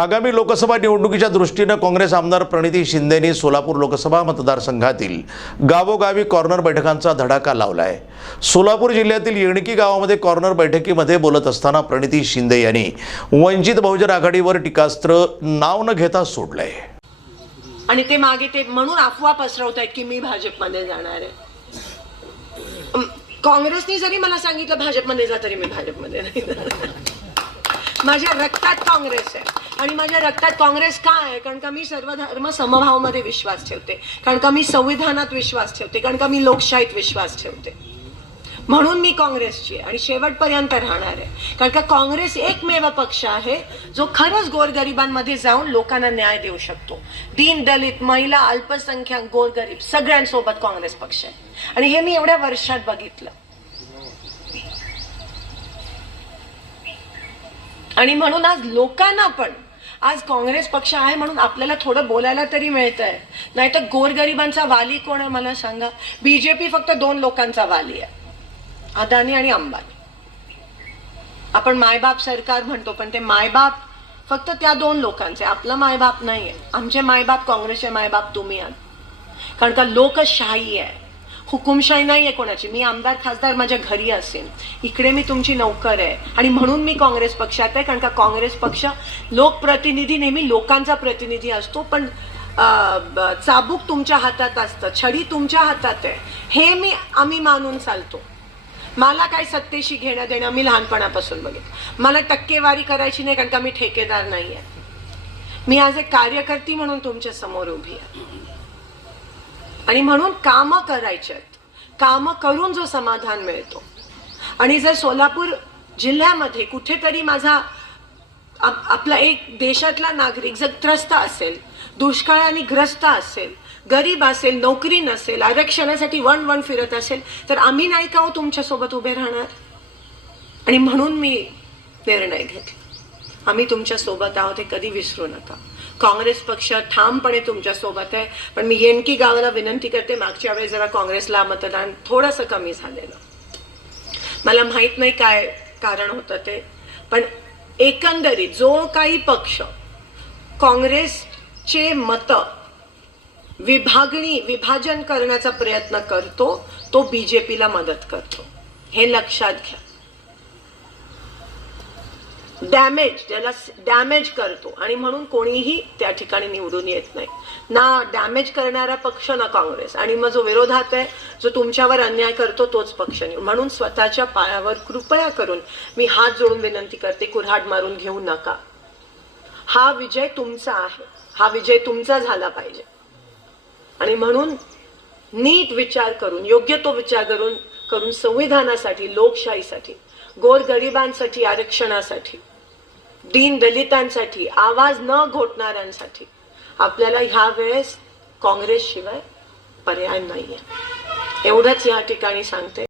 आगामी लोकसभा निवडणुकीच्या दृष्टीनं काँग्रेस आमदार प्रणिती शिंदेनी सोलापूर लोकसभा मतदारसंघातील गावोगावी कॉर्नर बैठकांचा धडाका लावला आहे सोलापूर जिल्ह्यातील येणकी गावामध्ये कॉर्नर बैठकीमध्ये बोलत असताना प्रणिती शिंदे यांनी वंचित बहुजन आघाडीवर टीकास्त्र नाव न घेता सोडलंय. आणि ते मागे ते म्हणून अफवा पसरवत आहेत की मी भाजपमध्ये जाणार आहे. काँग्रेसने जरी मला सांगितलं भाजपमध्ये जा तरी मी भाजपमध्ये नाही माझ्या रक्तात काँग्रेस आहे. आणि माझ्या रक्तात काँग्रेस का आहे? कारण का मी सर्व धर्म समभावामध्ये विश्वास ठेवते. कारण का मी संविधानात विश्वास ठेवते. कारण का मी लोकशाहीत विश्वास ठेवते. म्हणून मी काँग्रेसची आहे. आणि शेवटपर्यंत राहणार आहे. कारण का काँग्रेस एकमेव पक्ष आहे जो खरंच गोरगरिबांमध्ये जाऊन लोकांना न्याय देऊ शकतो. दीन दलित महिला अल्पसंख्याक गोरगरीब सगळ्यांसोबत काँग्रेस पक्ष आहे. आणि हे मी एवढ्या वर्षात बघितलं. आणि म्हणून आज लोकांना पण आज काँग्रेस पक्ष आहे म्हणून आपल्याला थोडं बोलायला तरी मिळत आहे नाही तर गोरगरिबांचा वाली कोण आहे मला सांगा? बीजेपी फक्त दोन लोकांचा वाली आहे. अदानी आणि अंबानी. आपण मायबाप सरकार म्हणतो पण ते मायबाप फक्त त्या दोन लोकांचे. आपलं मायबाप नाही आहे आमचे मायबाप काँग्रेसचे मायबाप तुम्ही आहात. कारण का लोकशाही आहे. हुकुमशाही नाही आहे कोणाची. मी आमदार खासदार माझ्या घरी असेल इकडे मी तुमची नौकर आहे. आणि म्हणून मी काँग्रेस पक्षात आहे कारण का काँग्रेस पक्ष लोकप्रतिनिधी नेहमी लोकांचा प्रतिनिधी असतो पण चाबूक तुमच्या हातात असतं छडी तुमच्या हातात आहे. हे मी आम्ही मानून चालतो. मला काय सत्तेशी घेणं देणं मी लहानपणापासून बघित मला टक्केवारी करायची नाही कारण का मी ठेकेदार नाही आहे मी आज एक कार्यकर्ती म्हणून तुमच्यासमोर उभी आहे. आणि म्हणून कामं करायच्यात कामं करून जो समाधान मिळतो. आणि जर सोलापूर जिल्ह्यामध्ये कुठेतरी माझा आप- आपला एक देशातला नागरिक जर त्रस्त असेल दुष्काळाने ग्रस्त असेल गरीब असेल नोकरी नसेल आरक्षणासाठी वन वन फिरत असेल तर आम्ही नाही का हो तुमच्यासोबत उभे राहणार? आणि म्हणून मी निर्णय घेतला. आम्ही तुमच्यासोबत आहोत हे कधी विसरू नका. काँग्रेस पक्ष ठामपणे तुमच्यासोबत आहे. पण मी येणकी गावाला विनंती करते मागच्या वेळेस जरा काँग्रेसला मतदान थोडंसं कमी झालेलं. मला माहीत नाही काय कारण होतं ते. पण एकंदरीत जो काही पक्ष काँग्रेसचे मत विभागणी विभाजन करण्याचा प्रयत्न करतो तो बीजेपीला मदत करतो. हे लक्षात घ्या. डॅमेज त्याला डॅमेज करतो. आणि म्हणून कोणीही त्या ठिकाणी निवडून येत नाही. ना डॅमेज करणारा पक्ष ना काँग्रेस. आणि मग जो विरोधात आहे जो तुमच्यावर अन्याय करतो तोच पक्ष निवड म्हणून स्वतःच्या पायावर कृपया करून मी हात जोडून विनंती करते कुऱ्हाड मारून घेऊ नका. हा विजय तुमचा आहे. हा विजय तुमचा झाला पाहिजे. आणि म्हणून नीट विचार करून योग्य तो विचार करून करून संविधानासाठी लोकशाहीसाठी गोरगरिबांसाठी आरक्षणासाठी दीन दलितांसाठी आवाज न घोटणाऱ्यांसाठी. आपल्याला ह्या वेळेस काँग्रेस शिवाय पर्याय नाहीये. एवढंच या ठिकाणी सांगते.